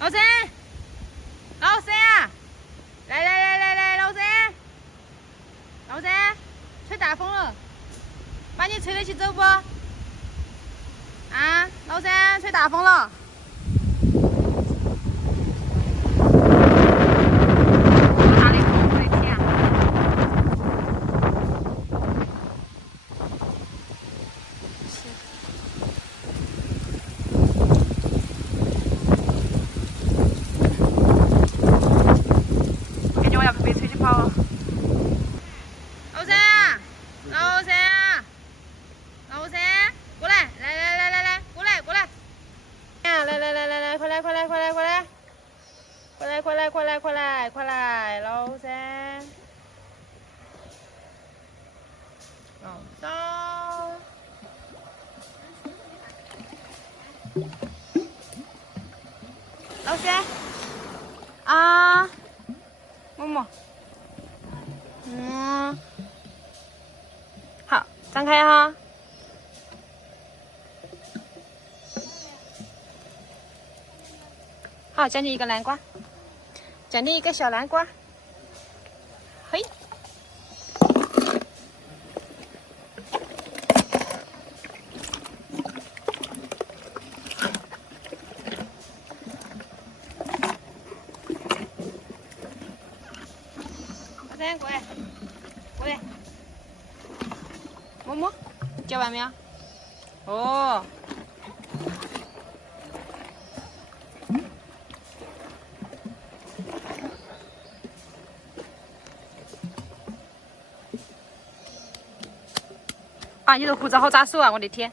老三，老三啊！来，老三，老三，吹大风了，把你吹得起走不？啊，老三，吹大风了。大的风，我的天！我感觉我要被吹起跑了。老三啊，老三啊，老三，过来，来，过来，来，快来，快来，老三，老三，啊，摸摸，好，张开哈。好，奖你一个南瓜，奖你一个小南瓜。嘿，老三过来，摸摸，嚼完没有？哦。啊，你这胡子好扎手啊！我的天。